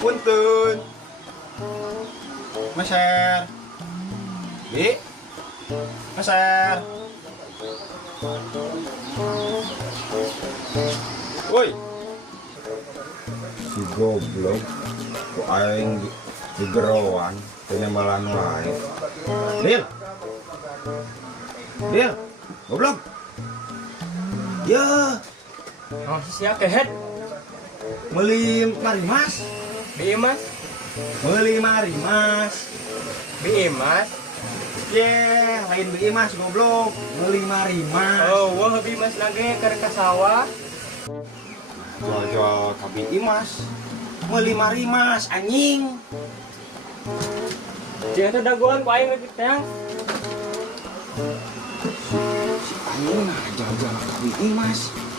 Punten. Meser. Bi. Meser. Woi. Si goblok. Kok aing digerowan penyebalan lain. Bil. Bil. Goblok. Ya, Oh, siapa kehet? meuli mari mas. Bi Mas. Meuli mari mas. Bi Mas. Ye, lain beli mas goblok. Meuli mari mas. Oh, wah Bi Mas lagi ke sawah. Jual-jual kabi imas. Meuli mari mas anjing. Jangan tuh daguan ku aing lagi teh. Si anjing nah jual-jual kabi imas.